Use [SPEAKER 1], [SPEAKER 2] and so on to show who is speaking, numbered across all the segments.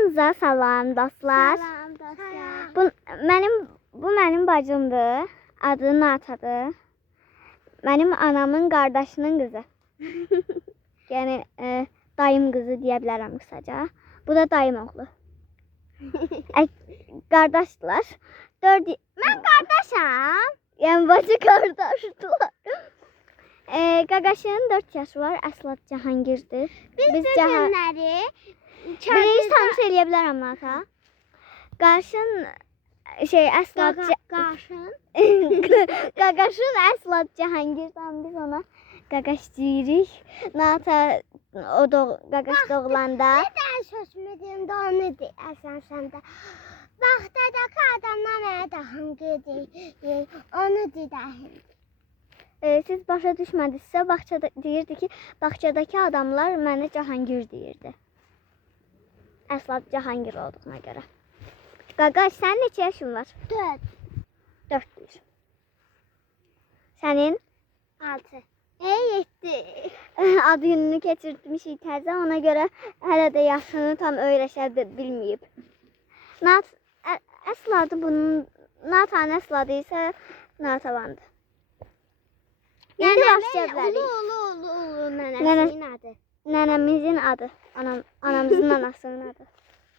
[SPEAKER 1] Hamınıza salam dostlar.
[SPEAKER 2] Salam dostlar.
[SPEAKER 1] Bu mənim bacımdır. Adı Natadır. Mənim anamın qardaşının qızı. Yəni dayım qızı deyə bilərəm qısaca. Bu da dayım oğlu. Qardaşdılar.
[SPEAKER 2] Mən qardaşam.
[SPEAKER 1] Yəni bacı qardaşdılar. Qaqaşının 4 yaşı var. Əslat Cahangirdir.
[SPEAKER 2] Biz bu günləri
[SPEAKER 1] Birinci tanış eləyə bilərəm Nata. Qarşın Əslat
[SPEAKER 2] Qarşın.
[SPEAKER 1] Qaqaşın Əslat Cahangirdən biz ona qaqaş deyirik. Nata o da qaqaş doğulanda.
[SPEAKER 2] Nədən sözümü deyim də onu deyəsən sən də. Vaxtadakı adamlar mənə Cahangir deyir. Onu deyir.
[SPEAKER 1] Siz başa düşmədinizsə, deyirdi ki, bağçadakı adamlar mənə Cahangir deyirdi. Əslat Cahangir olduğuna görə. Qaqaş, sənin neçə yaşın var?
[SPEAKER 2] 4.
[SPEAKER 1] 4 deyir. Sənin?
[SPEAKER 2] 6. 7.
[SPEAKER 1] Ad gününü keçirtmişik təzə, ona görə hələ də yaşını tam öyrəşə bilməyib. Əsladı bunun, Nata'nın əsladı isə Natavandır. İndi başlaya bilərik.
[SPEAKER 2] Ulu nənəsinin adı.
[SPEAKER 1] Nənəmizin adı, anamızın anasının adı.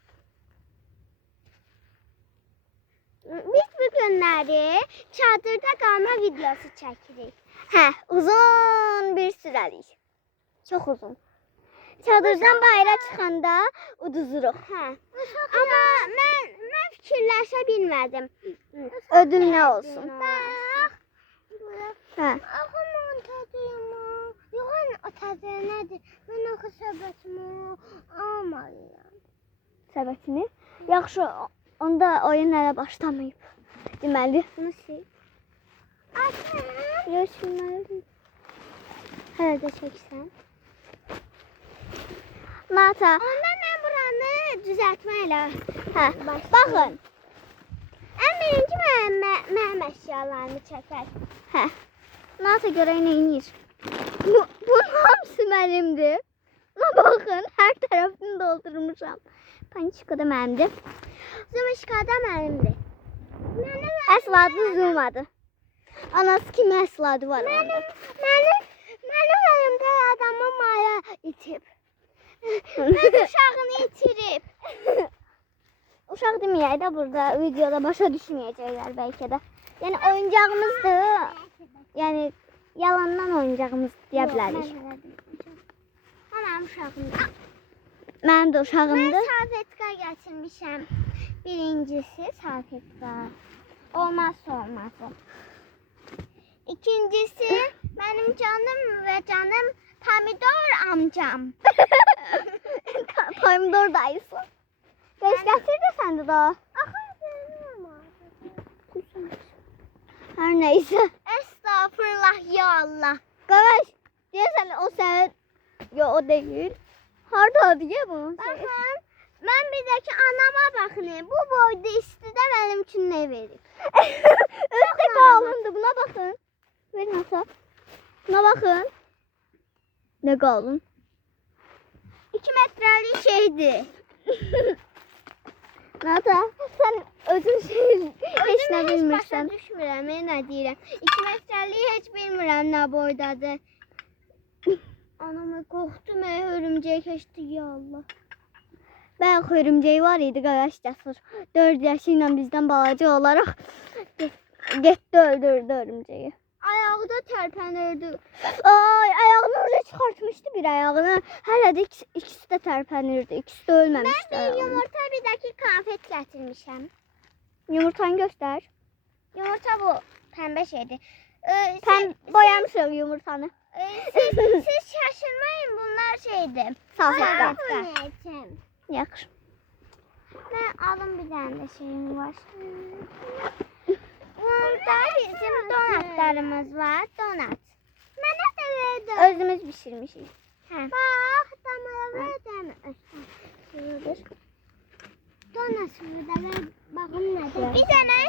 [SPEAKER 2] Biz bu günləri çadırda qalma videosu çəkirik.
[SPEAKER 1] Hə, uzun bir sürəlik. Çox uzun. Çadırdan bayıra çıxanda uduzuruq.
[SPEAKER 2] Hə. Amma mən fikirləşə bilmədim.
[SPEAKER 1] Ödül nə olsun?
[SPEAKER 2] Bax.
[SPEAKER 1] Hə.
[SPEAKER 2] Axı mən tədiyim. Yox, o tədiyə nədir? Mən axı səbətimi almalıyam.
[SPEAKER 1] Səbətini? Yaxşı, onda oyun hələ başlamayıb. Deməli.
[SPEAKER 2] Bunu sil. Açın.
[SPEAKER 1] Yox, silməli.
[SPEAKER 2] Hələ də çəksən.
[SPEAKER 1] Nata.
[SPEAKER 2] Onda mən buranı düzəltməklə.
[SPEAKER 1] Hə, baxın.
[SPEAKER 2] Ən birinci mənim əşyalarımı çəkər.
[SPEAKER 1] Hə. Nata görək nə edir? Bunun hamısı mənimdir. Baxın, hər tərəfini doldurmuşam. Pançika da mənimdir.
[SPEAKER 2] Zımışka da mənimdir.
[SPEAKER 1] Əsladı Zumadır. Anası kimi əsladı var orada.
[SPEAKER 2] Mənim əlimdə adamı maya itib. Mən uşağını itirib.
[SPEAKER 1] Uşaq deməyək də burada videoda başa düşməyəcəklər bəlkə də. Yəni oyuncağımızdır. Yəni yalandan oyuncağımız deyə bilərik.
[SPEAKER 2] Mənim uşağımdır.
[SPEAKER 1] Mənim də uşağımdır.
[SPEAKER 2] Mən salfetka gətirmişəm. Birincisi salfetka. Olmazsa olmazı. İkincisi mənim canım və canım pomidor amcam.
[SPEAKER 1] Pomidor dayısı. Beş gətir də səndə də. Hər neysə.
[SPEAKER 2] Estağfurullah ya Allah.
[SPEAKER 1] Qavaş, deyəsən o sənin... Yo, o deyil. Hardadır ya bu?
[SPEAKER 2] Baxın, mən bir də ki anama baxın. Bu boyda istidə mənim üçün nə verir?
[SPEAKER 1] Özdə qalındı, buna baxın. Verin ata. Buna baxın. Nə qalın?
[SPEAKER 2] 2 metrəlik şeydir.
[SPEAKER 1] Nata, sən özün heç nə bilmirsən.
[SPEAKER 2] Başa düşmürəm, nə deyirəm. 2 metrəlik heç bilmirəm nə boydadır. Anamı qorxdum, hörümcək keçdi ya Allah.
[SPEAKER 1] Bəlkə hörümcək var idi, qaqaş cəsur. 4 yaşı ilə bizdən balaca olaraq getdi öldürdü hörümcəyi.
[SPEAKER 2] Ayağı da tərpənirdi.
[SPEAKER 1] Ay, ayağını orada çıxartmışdı bir ayağını. Hələ də ikisi də tərpənirdi. İkisi də ölməmişdi.
[SPEAKER 2] Mən də yumurta bir dəki konfet gətirmişəm.
[SPEAKER 1] Yumurtanı göstər.
[SPEAKER 2] Yumurta bu pəmbə şeydir.
[SPEAKER 1] Boyamışıq yumurtanı.
[SPEAKER 2] Siz şaşırmayın, bunlar şeydir.
[SPEAKER 1] Salfetka. Yaxşı.
[SPEAKER 2] Mən alım bir dənə də şeyim var. Bunda bizim donatlarımız var. Donat. Mənə də verdi.
[SPEAKER 1] Özümüz bişirmişik.
[SPEAKER 2] Hə. Bax, damala verdim. Şudur. Donat burada ver. Baxın nədir. Bir dənə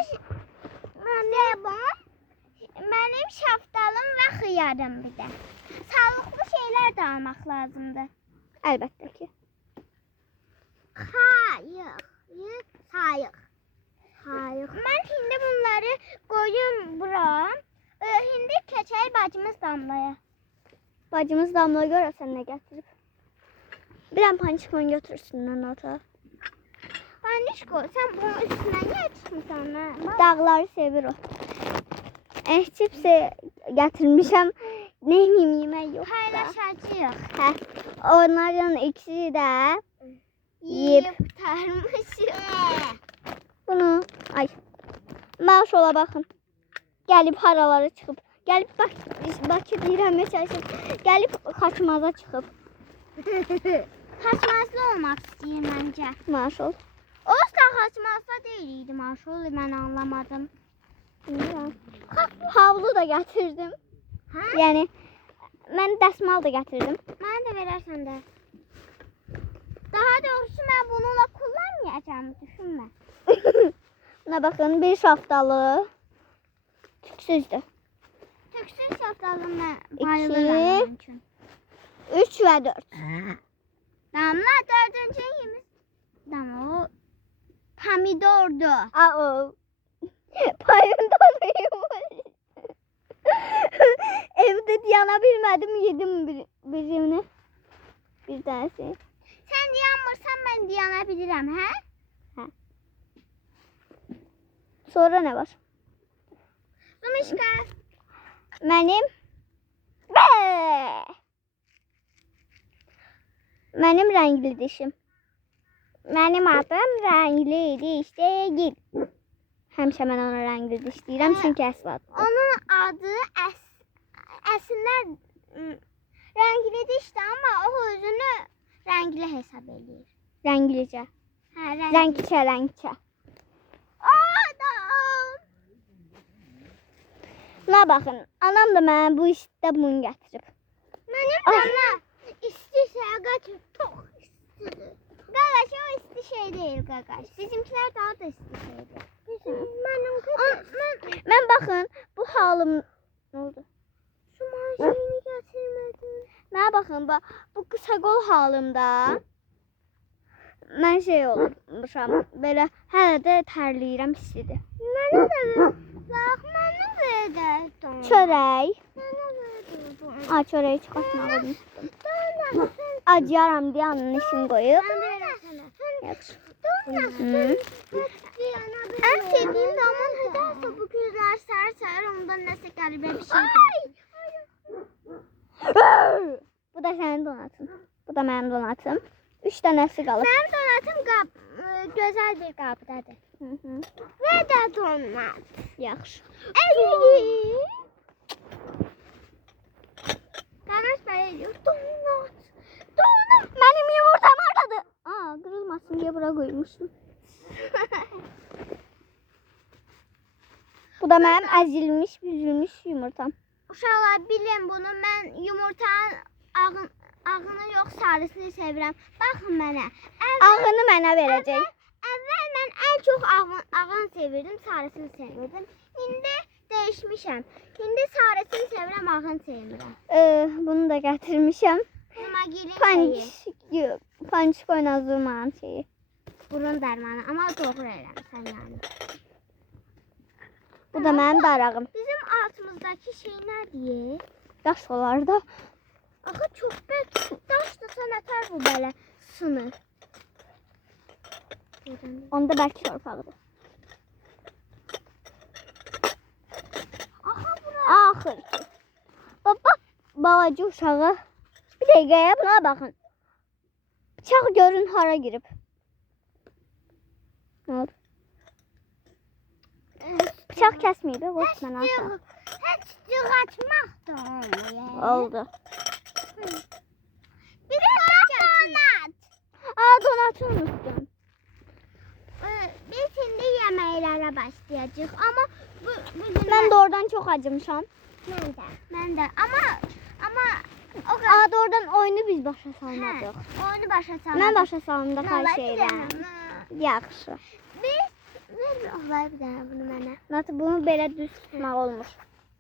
[SPEAKER 2] mənim şaftalım və xiyarım bir də. Sağlıqlı şeylər də almaq lazımdır.
[SPEAKER 1] Əlbəttə ki.
[SPEAKER 2] Hayır. Hayır. Hayır. Ben şimdi bunları koyum bura. Şimdi keçək bacımız Damlaya.
[SPEAKER 1] Bacımız Damla görəsən nə gətirib. Bir an pançikon götürsün lan ota.
[SPEAKER 2] Panişko, sen bunun üstüne niye çıkmışsın lan?
[SPEAKER 1] Dağları sevir o. Cipsi gətirmişəm. Neyim yemək yox.
[SPEAKER 2] Paylaşacağıq.
[SPEAKER 1] Hə. Onların ikisi də
[SPEAKER 2] Yiyip tarmışıq.
[SPEAKER 1] bunu ay. Maşallah baxın. Gəlib haralara çıxıb. Gəlib bak Bakı deyirəm çalışıb. Gəlib Xaçmaza çıxıb.
[SPEAKER 2] Kaçmazlı olmak istəyir məncə.
[SPEAKER 1] Maşallah.
[SPEAKER 2] Osla kaçmazda deyildi Maşul, mən anlamadım.
[SPEAKER 1] Bilmirəm. Havlu da gətirdim.
[SPEAKER 2] Hə?
[SPEAKER 1] Yəni mən dəsmal da gətirdim.
[SPEAKER 2] Mən də verərsən də. Daha doğrusu mən bununla kullanmayacağımı düşünmə.
[SPEAKER 1] Buna baxın, bir şaftalı. Tüksüzdür.
[SPEAKER 2] Tüksün şaftalımı
[SPEAKER 1] İki.
[SPEAKER 2] bayılıram üçün.
[SPEAKER 1] 3 və 4.
[SPEAKER 2] Damla dördüncü yemiş. Damla o pomidordu.
[SPEAKER 1] Aa. Payındayım. Evdə yana bilmədim, yedim birini. Bir tanesi.
[SPEAKER 2] Sen dayanmırsan ben dayanabilirim he?
[SPEAKER 1] Sonra nə var?
[SPEAKER 2] Zumişka.
[SPEAKER 1] Mənim Mənim rəngli dişim. Mənim adım rəngli diş deyil. Həmişə mən ona rəngli diş deyirəm, çünki əsl adı.
[SPEAKER 2] Onun adı əslində rəngli dişdir, amma o özünü rəngli hesab edir.
[SPEAKER 1] Rənglicə.
[SPEAKER 2] Hə,
[SPEAKER 1] Rəngçə.
[SPEAKER 2] Adam.
[SPEAKER 1] Buna baxın, anam da mənə bu işdə bunu gətirib.
[SPEAKER 2] Mənim
[SPEAKER 1] Ay.
[SPEAKER 2] canım istisə qaçıb çox istidir. Qaqaş o isti şey deyil qaqaş. Bizimkilər daha da isti şeydir.
[SPEAKER 1] Mən baxın, bu halım nə oldu?
[SPEAKER 2] Şu maaşını gətirmədim.
[SPEAKER 1] Mənə baxın, bu qısa qol halımda mən şey olmuşam, belə hələ də tərləyirəm, istidir.
[SPEAKER 2] Mənə də bax, mənə verdim.
[SPEAKER 1] Çörək.
[SPEAKER 2] Mənə verdim.
[SPEAKER 1] Ay, çörəyi çıxartmağı unutdum. Acıyaram deyə anın işini qoyub.
[SPEAKER 2] Mən də verəsənə.
[SPEAKER 1] Yaxşı.
[SPEAKER 2] Hı. En sevdiğim zaman nedense bu gözler ser ondan nəsə qəribə bir şey gəlir.
[SPEAKER 1] Bu da sənin donatın. Bu da mənim donatım. 3 dənəsi qalıb.
[SPEAKER 2] Mənim donatım gözəl bir qabdadır. Və də donat.
[SPEAKER 1] Yaxşı.
[SPEAKER 2] Qaraş belə deyir, donat.
[SPEAKER 1] Mənim yumurtam hardadır? Qırılmasın deyə bura qoymuşdum. Bu da mənim əzilmiş, büzülmüş yumurtam.
[SPEAKER 2] Uşaqlar bilin bunu, mən yumurtanın ağını yox, sarısını sevirəm. Baxın mənə.
[SPEAKER 1] Ağını mənə verəcək.
[SPEAKER 2] Əvvəl mən ən çox ağın sevirdim, sarısını sevirdim. İndi dəyişmişəm. İndi sarısını sevirəm, ağın sevmirəm.
[SPEAKER 1] Bunu da gətirmişəm.
[SPEAKER 2] Magilin şeyi.
[SPEAKER 1] Pançik oynazırmanın şeyi.
[SPEAKER 2] Burun dərmanı, amma doğru eləmişsən yəni.
[SPEAKER 1] Bu da mənim darağım.
[SPEAKER 2] Bizim altımızdakı şey nədir?
[SPEAKER 1] Daş olar da.
[SPEAKER 2] Axı çox bərk daş da sənətər bu belə sınır.
[SPEAKER 1] Onda bəlkə torpaqdır.
[SPEAKER 2] Aha bura.
[SPEAKER 1] Axır ki. Baba, balaca uşağı. Bir dəqiqəyə buna baxın. Bıçaq görün hara girib. Nə oldu? Bıçaq kəsməyib, qoç mən aşağı.
[SPEAKER 2] Heç cıq açmaq da olmuyor.
[SPEAKER 1] Oldu.
[SPEAKER 2] Bir də donat.
[SPEAKER 1] Donatı unuttum.
[SPEAKER 2] Biz şimdi yeməklərə başlayacağıq. Amma bu
[SPEAKER 1] Mən doğrudan çox acımışam.
[SPEAKER 2] Mən də. Amma o qədər.
[SPEAKER 1] Doğrudan oyunu biz başa salmadıq.
[SPEAKER 2] Oyunu başa salmadıq.
[SPEAKER 1] Mən başa salımda xahiş edirəm. Yaxşı.
[SPEAKER 2] Biz ver bir oxlayıb da bunu mənə.
[SPEAKER 1] Natı bunu belə düz tutmaq olmur.